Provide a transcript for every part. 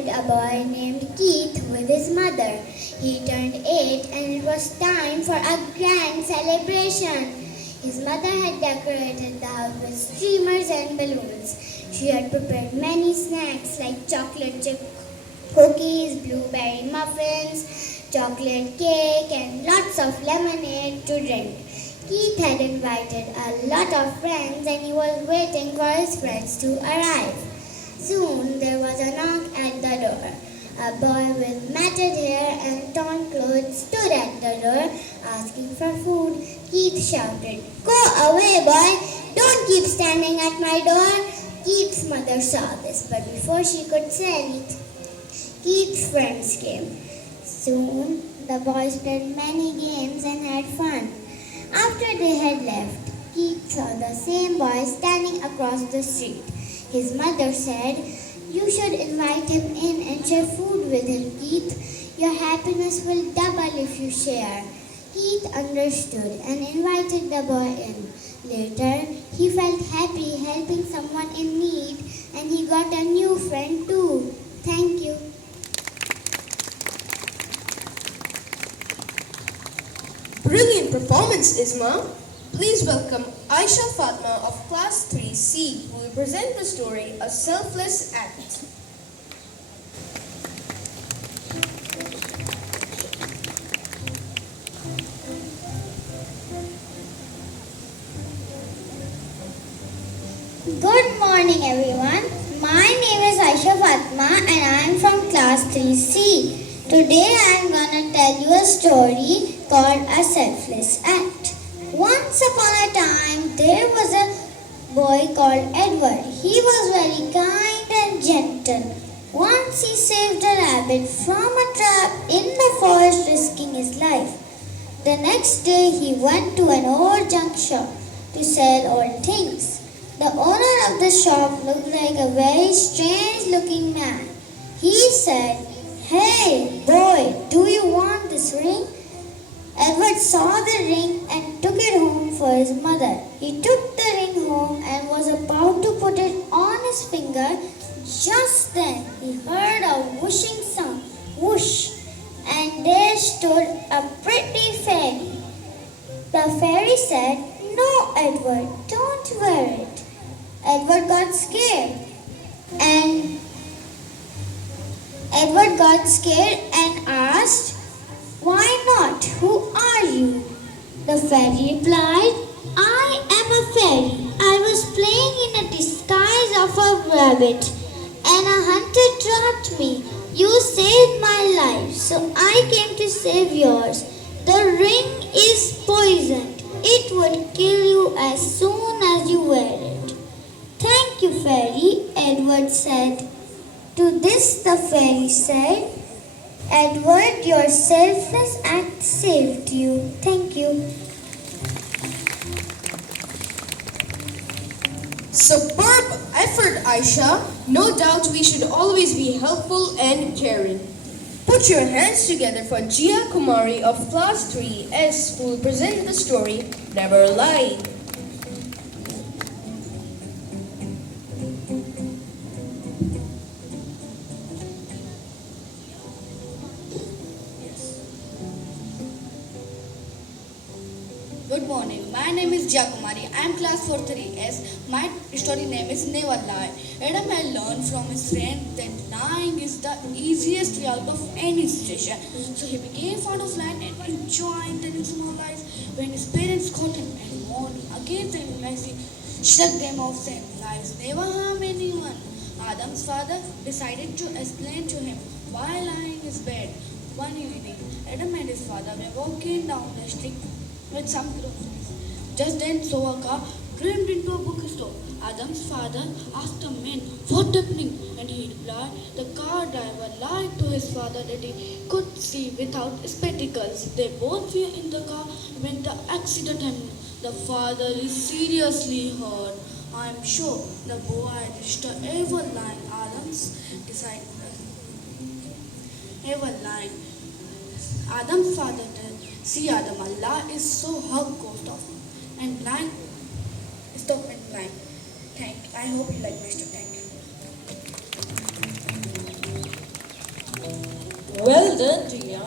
lived a boy named Keith with his mother. He turned 8 and it was time for a grand celebration. His mother had decorated the house with streamers and balloons. She had prepared many snacks like chocolate chip cookies, blueberry muffins, chocolate cake, and lots of lemonade to drink. Keith had invited a lot of friends and he was waiting for his friends to arrive. Soon there was a knock at the door. A boy with matted hair and torn clothes stood at the door asking for food. Keith shouted, "Go away, boy! Don't keep standing at my door!" Keith's mother saw this, but before she could say anything, Keith's friends came. Soon the boys played many games and had fun. After they had left, Keith saw the same boy standing across the street. His mother said, "You should invite him in and share food with him, Keith. Your happiness will double if you share." Keith understood and invited the boy in. Later, he felt happy helping someone in need and he got a new friend too. Thank you. Brilliant performance, Isma. Please welcome Aisha Fatma of Class 3C, who will present the story A Selfless Act. Good morning, everyone. My name is Aisha Fatma and I am from Class 3C. Today I am going to tell you a story called A Selfless Act. Once upon a time, there was a boy called Edward. He was very kind and gentle. Once he saved a rabbit from a trap in the forest, risking his life. The next day, he went to an old junk shop to sell old things. The owner of the shop looked like a very strange-looking man. He said, "Hey, boy, do you want this ring?" Edward saw the ring and took it home for his mother. He took the ring home and was about to put it on his finger. Just then, he heard a whooshing sound, whoosh, and there stood a pretty fairy. The fairy said, "No, Edward, don't wear it." Edward got scared and asked, "Why not? Who are you?" The fairy replied, "I am a fairy. I was playing in a disguise of a rabbit and a hunter trapped me. You saved my life, so I came to save yours. The ring is poisoned. It would kill you as soon as you wear it." "Thank you, fairy," Edward said. To this the fairy said, "Edward, your selfless act saved you. Thank you." Superb effort, Aisha. No doubt we should always be helpful and caring. Put your hands together for Jia Kumari of Class 3S, who will present the story Never Lie. Good morning. My name is Jakumari. I am class 43S. My story name is Never Lie. Adam had learned from his friend that lying is the easiest way out of any situation. So he became fond of lying and enjoying telling small lies. When his parents caught him and warned him against them, he shrugged them off, saying lies never harm anyone. Adam's father decided to explain to him why lying is bad. One evening, Adam and his father were walking down the street with some groceries. Just then saw a car rammed into a bookstore. Adam's father asked the man what happening, and he replied the car driver lied to his father that he could see without spectacles. They both were in the car when the accident happened. The father is seriously hurt. I am sure the boy wished ever lying. Adam's decided ever lying. Adam's father said, "See, Adam, Allah is so hug ghost of and blind. Stop and blind. I hope you like my story. Thank you." Well done, Jia.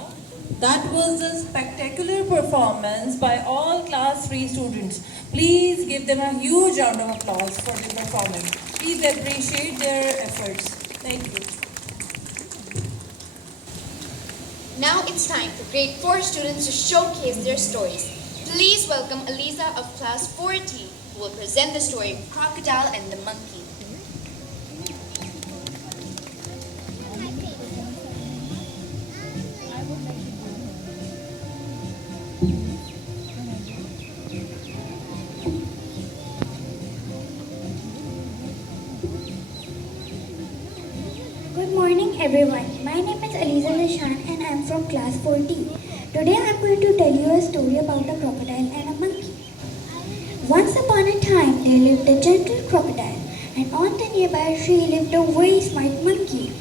That was a spectacular performance by all class 3 students. Please give them a huge round of applause for the performance. Please appreciate their efforts. Thank you. Now it's time for grade 4 students to showcase their stories. Please welcome Eliza of class 4T, who will present the story Crocodile and the Monkey. Good morning everyone. My name is Aliza Lishan and I am from class 4D. Today I am going to tell you a story about a crocodile and a monkey. Once upon a time there lived a gentle crocodile and on the nearby tree lived a very smart monkey.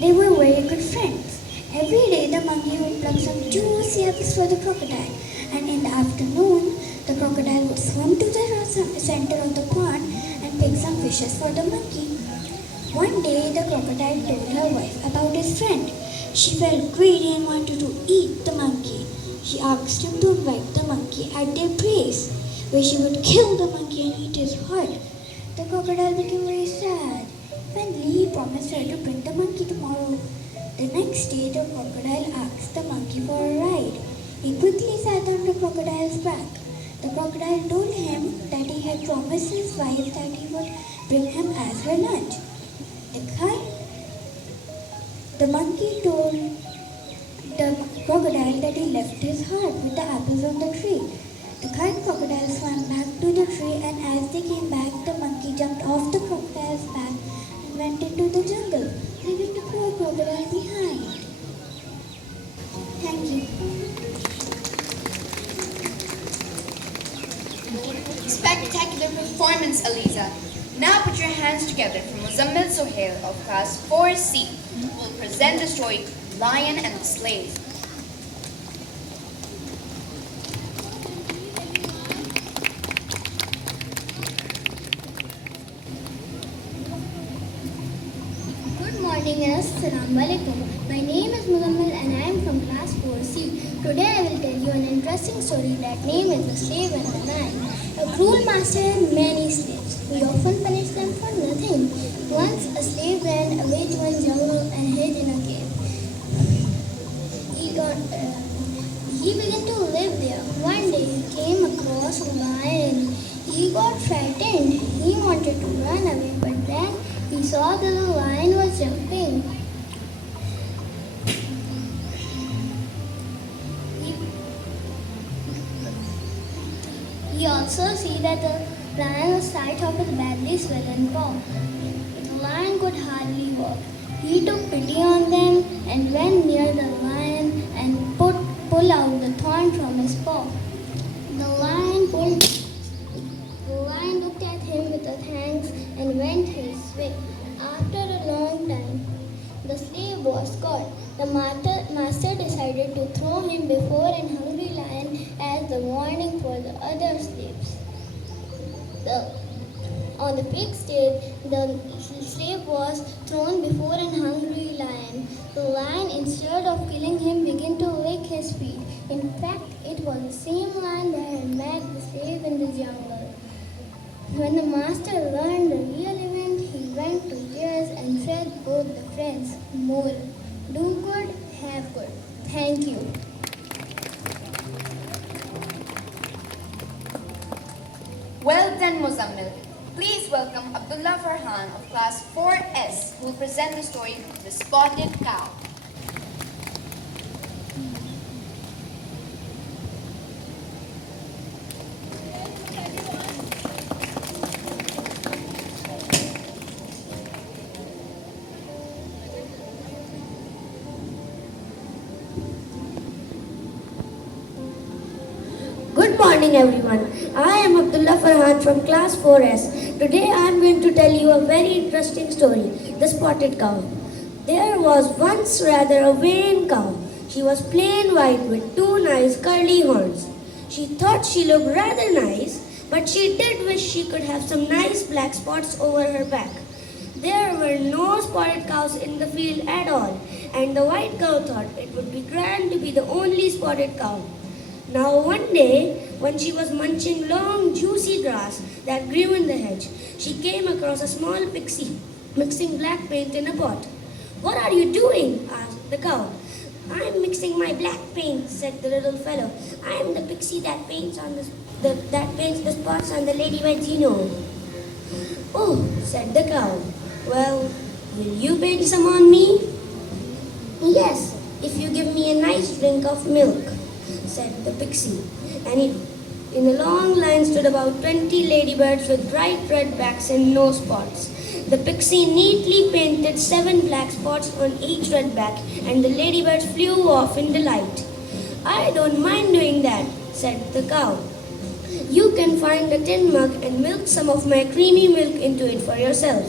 They were very good friends. Every day the monkey would pluck some juicy apples for the crocodile and in the afternoon the crocodile would swim to the center of the pond and pick some fishes for the monkey. One day, the crocodile told her wife about his friend. She felt greedy and wanted to eat the monkey. She asked him to invite the monkey at their place, where she would kill the monkey and eat his heart. The crocodile became very sad. Finally, he promised her to bring the monkey tomorrow. The next day, the crocodile asked the monkey for a ride. He quickly sat on the crocodile's back. The crocodile told him that he had promised his wife that he would bring him as her lunch. The monkey told the crocodile that he left his heart with the apples on the tree. The kind crocodile swam back to the tree and as they came back, the monkey jumped off the crocodile's back and went into the jungle, leaving the poor crocodile behind. Thank you. Spectacular performance, Eliza. Now put your hands together for Muzammil Sohail of class 4C, who will present the story Lion and the Slave. Good morning and Assalamu alaikum. My name is Muzammil and I am from class 4C. Today I will tell you an interesting story that name is The Slave and the Lion. A cruel master had many slaves. He often punished them for nothing. Once a slave ran away to a jungle and hid in a cave. He began to live there. One day he came across a lion. He got frightened. He wanted to run away, but then he saw that the lion was jumping. He also see that the lion was tied up with badly swollen paw. The lion could hardly walk. He took pity on them and went near the lion and pulled out the thorn from his paw. The lion looked at him with a thanks and went his way. After a long time, the slave was caught. The master decided to throw him before an hungry lion as the warning for the other slaves. On the fixed day, the slave was thrown before an hungry lion. The lion, instead of killing him, began to lick his feet. In fact, it was the same lion that had met the slave in the jungle. When the master learned the real event, he went to tears and fed both the friends. Moral: do good, have good. Thank you. Well done, Muzammil. Please welcome Abdullah Farhan of class 4S, who will present the story The Spotted Cow. Good morning everyone. I am Abdullah Farhan from class 4S. Today I am going to tell you a very interesting story, The Spotted Cow. There was once rather a vain cow. She was plain white with two nice curly horns. She thought she looked rather nice, but she did wish she could have some nice black spots over her back. There were no spotted cows in the field at all, and the white cow thought it would be grand to be the only spotted cow. Now one day, when she was munching long juicy grass that grew in the hedge, she came across a small pixie mixing black paint in a pot. "What are you doing?" asked the cow. "I'm mixing my black paint," said the little fellow. "I'm the pixie that paints the spots on the ladybirds, you know." "Oh," said the cow. "Well, will you paint some on me?" "Yes, if you give me a nice drink of milk," said the pixie. In a long line stood about 20 ladybirds with bright red backs and no spots. The pixie neatly painted 7 black spots on each red back, and the ladybirds flew off in delight. "I don't mind doing that," said the cow. "You can find a tin mug and milk some of my creamy milk into it for yourself."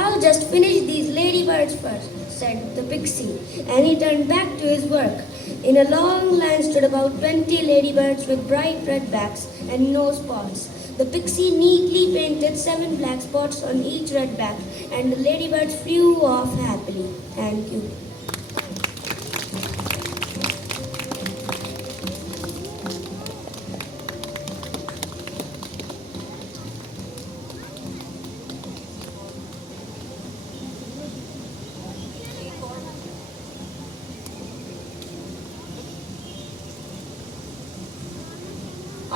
"I'll just finish these ladybirds first," said the pixie, and he turned back to his work. In a long line stood about 20 ladybirds with bright red backs and no spots. The pixie neatly painted 7 black spots on each red back, and the ladybirds flew off happily. Thank you.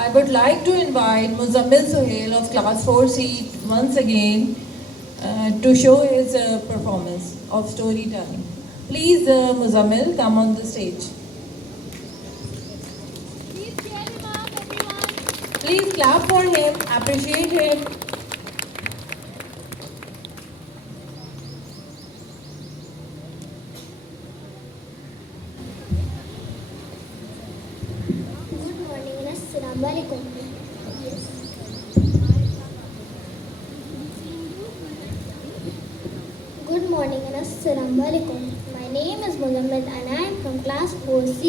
I would like to invite Muzammil Sohail of class 4C once again to show his performance of storytelling. Please, Muzammil, come on the stage. Please clap for him, appreciate him. Good morning and Assalamu alaikum. Good morning and Assalamu alaikum. My name is Muhammad and I am from class 4C.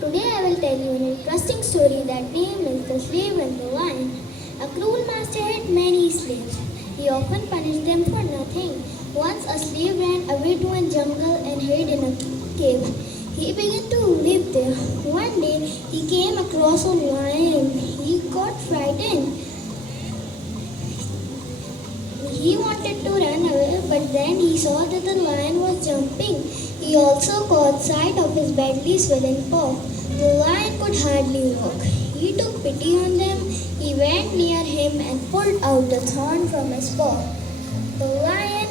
Today I will tell you an interesting story that name is The Slave and the Lion. A cruel master had many slaves. He often punished them for nothing. Once a slave ran away to a jungle and hid in a cave. He began to live there. One day he came across a lion. He got frightened. He wanted to run away, but then he saw that the lion was jumping. He also caught sight of his badly swollen paw. The lion could hardly walk. He took pity on them. He went near him and pulled out the thorn from his paw. The lion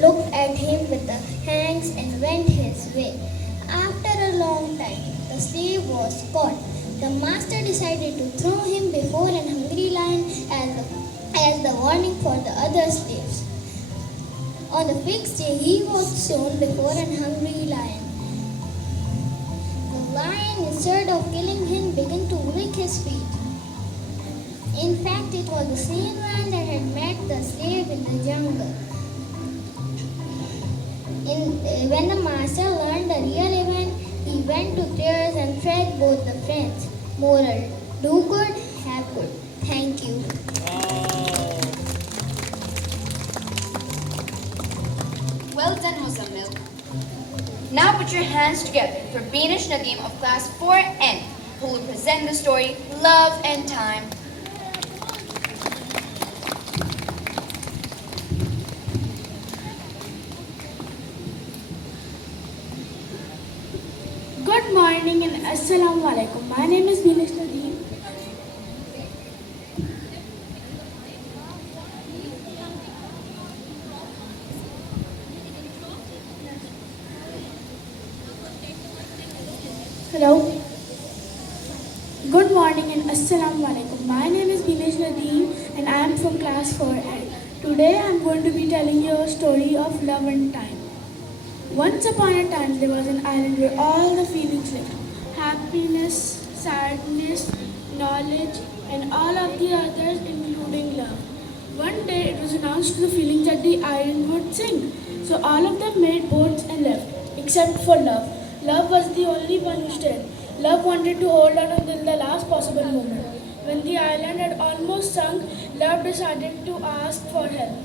looked at him with the fangs and went his way. After a long time, the slave was caught. The master decided to throw him before an hungry lion as the warning for the other slaves. On the fixed day, he was shown before an hungry lion. The lion, instead of killing him, began to lick his feet. In fact, it was the same lion that had met the slave in the jungle. When the master learned the real event, he went to tears and fed both the friends. Moral: do good, have good. Thank you. Well done, Muzammil. Now put your hands together for Banish Nadeem of class 4N, who will present the story Love and Time. Good morning and Assalamu alaikum. My name is Banish Nadeem. Hello. Good morning and Assalamu alaikum. My name is Banish Nadeem and I am from class 4A. Today I am going to be telling you a story of love and time. Once upon a time there was an island where all the feelings lived. Happiness, sadness, knowledge and all of the others including love. One day it was announced to the feelings that the island would sink. So all of them made boats and left, except for love. Love was the only one who stayed. Love wanted to hold on until the last possible moment. When the island had almost sunk, love decided to ask for help.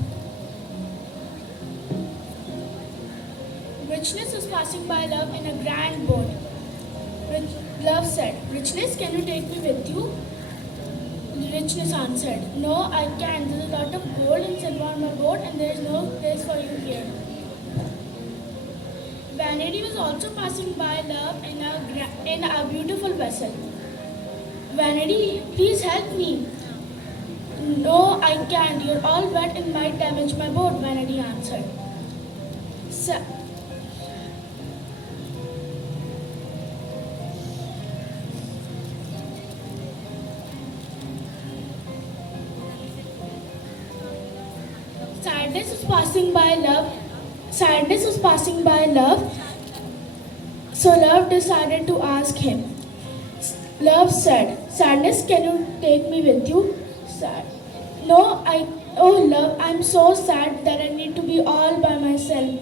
Richness was passing by Love in a grand boat. Love said, Richness, can you take me with you? Richness answered, No, I can't. There's a lot of gold and silver on my boat and there is no place for you here. Vanity was also passing by Love in a beautiful vessel. Vanity, please help me. No, I can't. You're all wet and might damage my boat, Vanity answered. Sadness was passing by Love. Sadness was passing by Love. So Love decided to ask him. Love said, Sadness, can you take me with you? No, oh Love, I'm so sad that I need to be all by myself.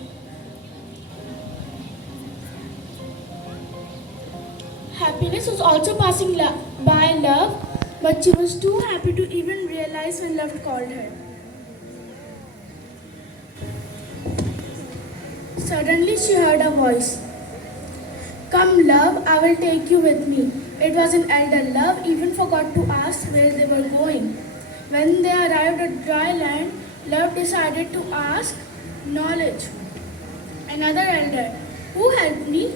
Happiness was also passing by Love, but she was too happy to even realize when Love called her. Suddenly she heard a voice. Come, Love, I will take you with me. It was an elder. Love even forgot to ask where they were going. When they arrived at dry land, Love decided to ask Knowledge, another elder, who helped me?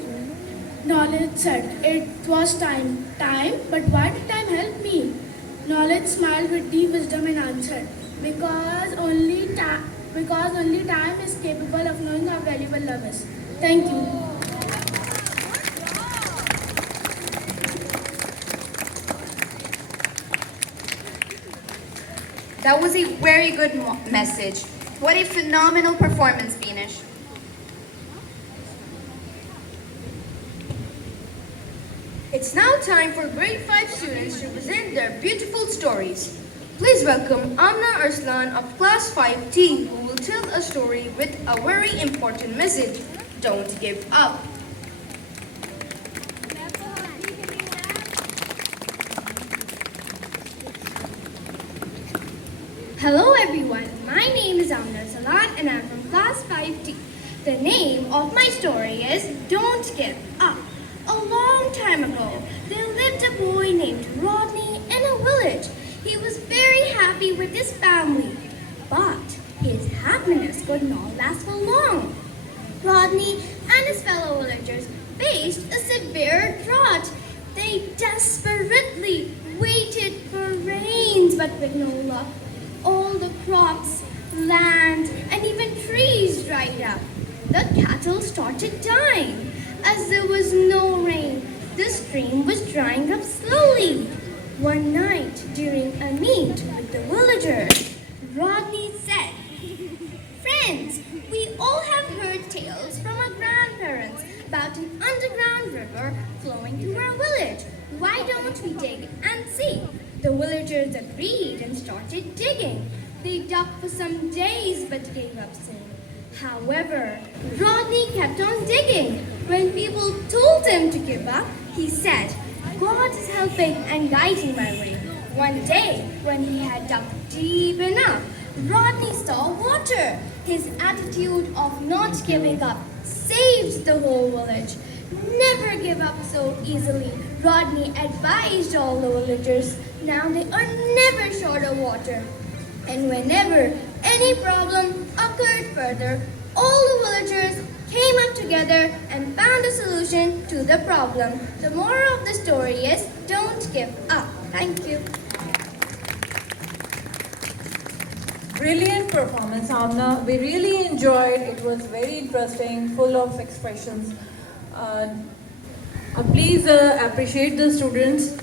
Knowledge said, It was time. Time? But why did time help me? Knowledge smiled with deep wisdom and answered, Because only time is capable of knowing how valuable love is. Thank you. That was a very good message. What a phenomenal performance, Beanish. It's now time for grade 5 students to present their beautiful stories. Please welcome Amna Arslan of class 5T, who will tell a story with a very important message. Don't give up. Hello everyone, my name is Amna Salan and I'm from class 5T. The name of my story is Don't Give Up. A long time ago, there lived a boy named Rodney in a village. He was very happy with his family, but his happiness could not last for long. Rodney and his fellow villagers faced a severe drought. They desperately waited for rains, but with no luck. All the crops, land, and even trees dried up. The cattle started dying. As there was no rain, the stream was drying up slowly. One night, during a meet with the villagers, Rodney said, Friends, we all have heard tales from our grandparents about an underground river flowing through our village. Why don't we dig and see? The villagers agreed and started digging. They dug for some days but gave up soon. However, Rodney kept on digging. When people told him to give up, he said, God is helping and guiding my way. One day, when he had dug deep enough, Rodney saw water. His attitude of not giving up saved the whole village. Never give up so easily, Rodney advised all the villagers. Now they are never short of water. And whenever any problem occurred further, all the villagers came up together and found a solution to the problem. The moral of the story is, don't give up. Thank you. Brilliant performance, Amna. We really enjoyed. It was very interesting, full of expressions. Please appreciate the students.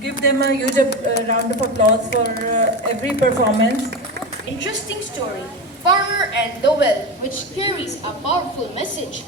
Give them a huge round of applause for every performance. Interesting story, Farmer and the Well, which carries a powerful message.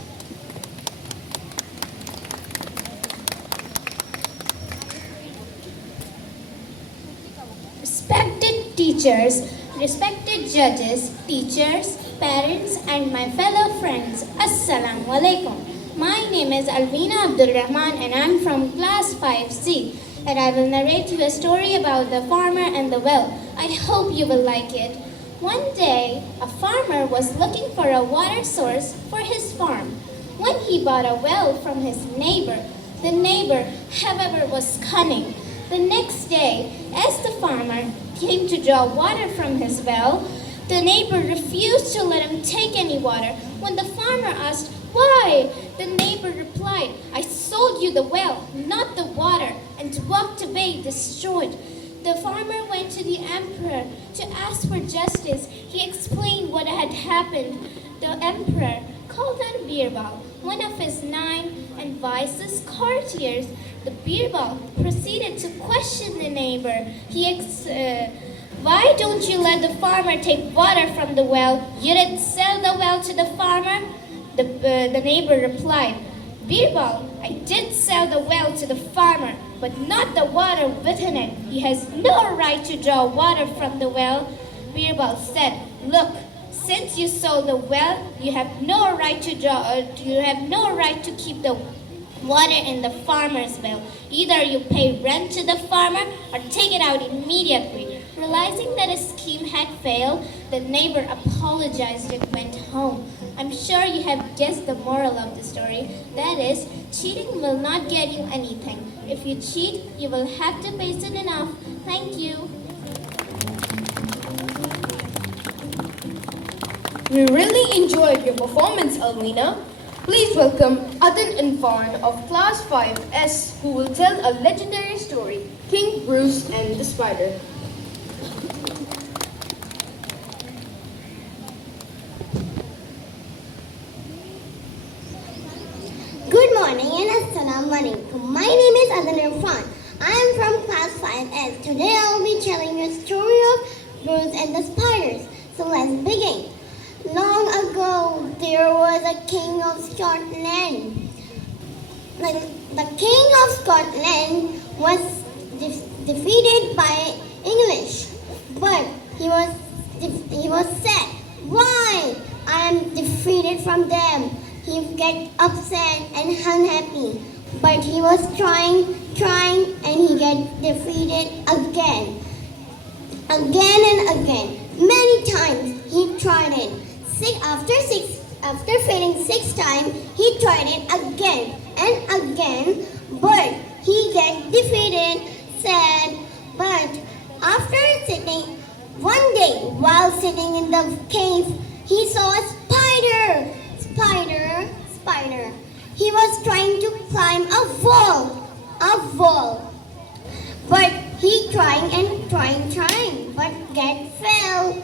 Respected teachers, respected judges, teachers, parents, and my fellow friends, Assalamu alaikum. My name is Alvina Abdul Rahman and I'm from class 5C. And I will narrate you a story about the farmer and the well. I hope you will like it. One day, a farmer was looking for a water source for his farm when he bought a well from his neighbor. The neighbor, however, was cunning. The next day, as the farmer came to draw water from his well, the neighbor refused to let him take any water. When the farmer asked why, the neighbor replied, "I sold you the well, not the water," and walked away distraught. The farmer went to the emperor to ask for justice. He explained what had happened. The emperor called on Birbal, one of his 9 and wisest courtiers. The Birbal proceeded to question the neighbor. Why don't you let the farmer take water from the well? You didn't sell the well to the farmer? The neighbor replied, "Birbal, I did sell the well to the farmer, but not the water within it. He has no right to draw water from the well." Birbal said, "Look, since you sold the well, you have no right to keep the water in the farmer's well. Either you pay rent to the farmer or take it out immediately." Realizing that his scheme had failed, the neighbor apologized and went home. I'm sure you have guessed the moral of the story. That is, cheating will not get you anything. If you cheat, you will have to pay soon enough. Thank you. We really enjoyed your performance, Alvina. Please welcome Adan Infan of Class 5S, who will tell a legendary story, King Bruce and the Spider. Good morning and Assalamu alaikum. My name is Adan Irfan. I am from class 5S. Today I will be telling you a story of Bruce and the Spiders. So let's begin. Long ago, there was a king of Scotland. The king of Scotland was defeated by English, but he was sad. Why? I am defeated from them. He get upset and unhappy, but he was trying, and he get defeated again and again. Many times he tried it. After failing 6 times, he tried it again and again, but he get defeated, sad. But after sitting, one day while sitting in the cave, he saw a spider. He was trying to climb a wall. But he trying, but fell.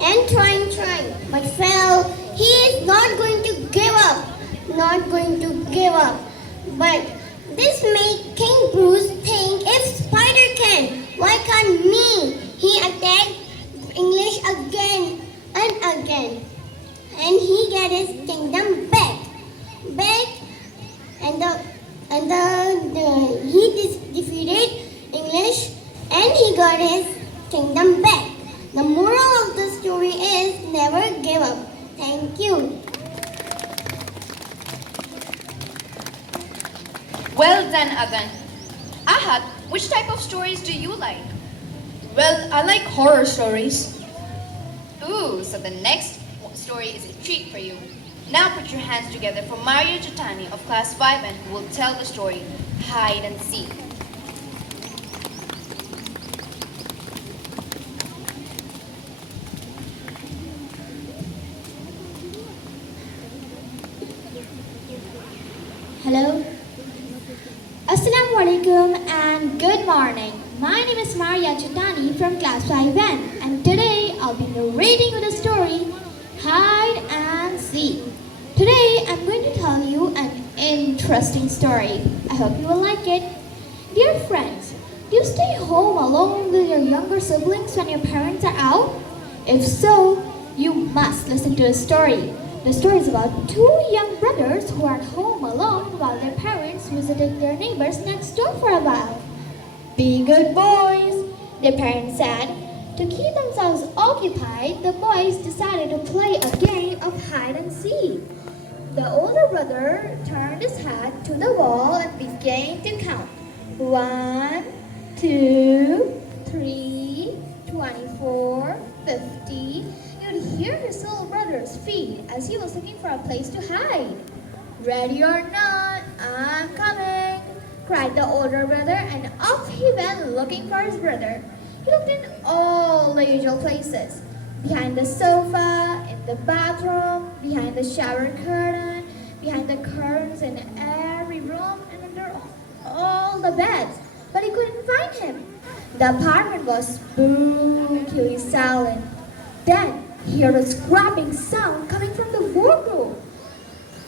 And trying, but fell. He is not going to give up. But this made King Bruce think, if spider can, why can't me? He attacked English again and again. And he got his kingdom back, he defeated English, and he got his kingdom back. The moral of the story is never give up. Thank you. Well done, Adan. Ahad, which type of stories do you like? Well, I like horror stories. Ooh, so the next story is a treat for you. Now put your hands together for Mario Jatani of Class 5N, who will tell the story, Hide and Seek. Hello. Assalamu alaikum and good morning. My name is Maria Chutani from class 5N, and today I'll be narrating you the story Hide and Seek. Today I'm going to tell you an interesting story. I hope you will like it. Dear friends, do you stay home alone with your younger siblings when your parents are out? If so, you must listen to a story. The story is about 2 young brothers who are at home alone while their parents visited their neighbors next door for a while. Be good boys, their parents said. To keep themselves occupied, the boys decided to play a game of hide and seek. The older brother turned his head to the wall and began to count. 1, 2, 3, 24, 50, you'd hear his little brother's feet as he was looking for a place to hide. Ready or not, I'm coming, cried the older brother, and off he went looking for his brother. He looked in all the usual places. Behind the sofa, in the bathroom, behind the shower curtain, behind the curtains in every room, and under all the beds. But he couldn't find him. The apartment was spookily silent. Then he heard a scrubbing sound coming from the wardrobe.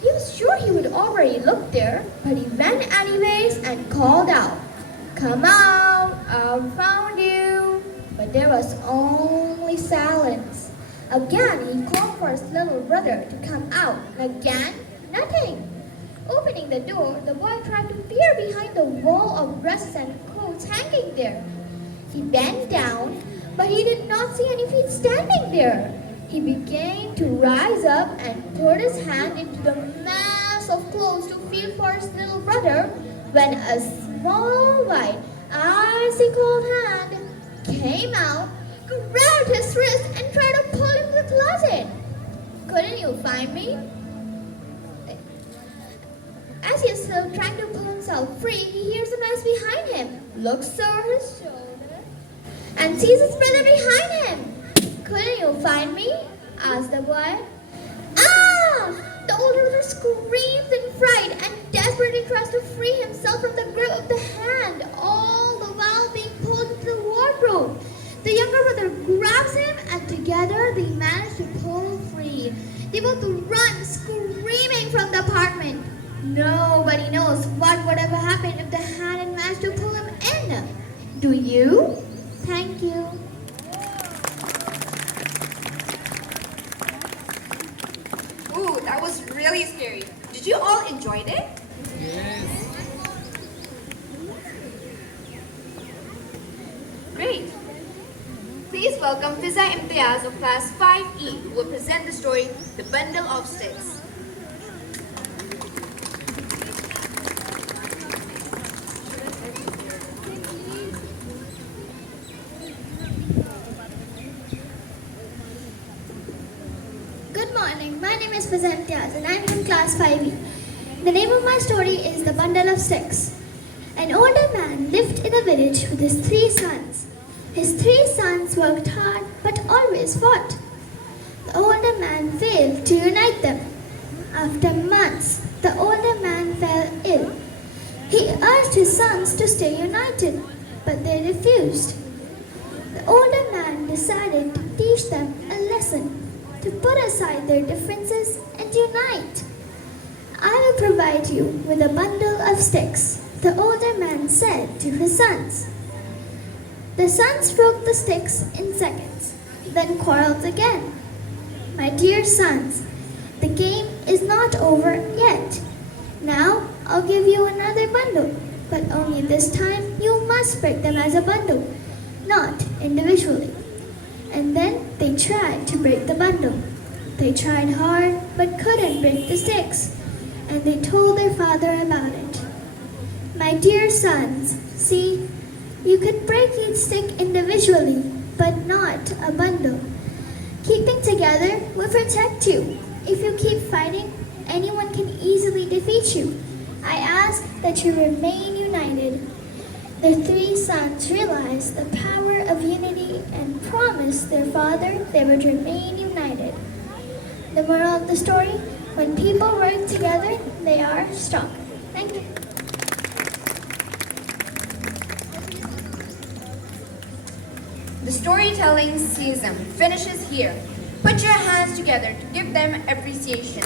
He was sure he would already looked there, but he went anyways and called out, "Come out, I found you." But there was only silence. Again he called for his little brother to come out, and again, nothing. Opening the door, the boy tried to peer behind the wall of dresses and coats hanging there. He bent down, but he did not see any feet standing there. He began to rise up and put his hand into the mass of clothes to feel for his little brother, when a small, white, icy cold hand came out, grabbed his wrist, and tried to pull him to the closet. "Couldn't you find me?" As he is still trying to pull himself free, he hears a noise behind him, looks over his shoulder, and sees his brother behind him. "Couldn't you find me?" asked the boy. "Ah!" The older brother screamed in fright and desperately tries to free himself from the grip of the hand, all the while being pulled into the wardrobe. The younger brother grabs him, and together they manage to pull him free. They both run screaming from the apartment. Nobody knows what would have happened if the hand had managed to pull him in. Do you? Thank you. Ooh, that was really scary. Did you all enjoy it? Great. Please welcome Fiza Imtiaz of Class 5E, who will present the story, The Bundle of Sticks. Good morning, my name is Fiza Imtiaz and I'm from Class 5E. The name of my story is The Bundle of Sticks. An older man lived in a village with his 3 sons. His 3 sons worked hard but always fought. The older man failed to unite them. After months, the older man fell ill. He urged his sons to stay united, but they refused. The older man decided to teach them a lesson, to put aside their differences and unite. "I will provide you with a bundle of sticks," the older man said to his sons. The sons broke the sticks in seconds, then quarreled again. "My dear sons, the game is not over yet. Now I'll give you another bundle, but only this time you must break them as a bundle, not individually." And then they tried to break the bundle. They tried hard but couldn't break the sticks, and they told their father about it. "My dear sons, see, you could break each stick individually, but not a bundle. Keeping together will protect you. If you keep fighting, anyone can easily defeat you. I ask that you remain united." The 3 sons realized the power of unity and promised their father they would remain united. The moral of the story: when people work together, they are strong. Thank you. The storytelling season finishes here. Put your hands together to give them appreciation.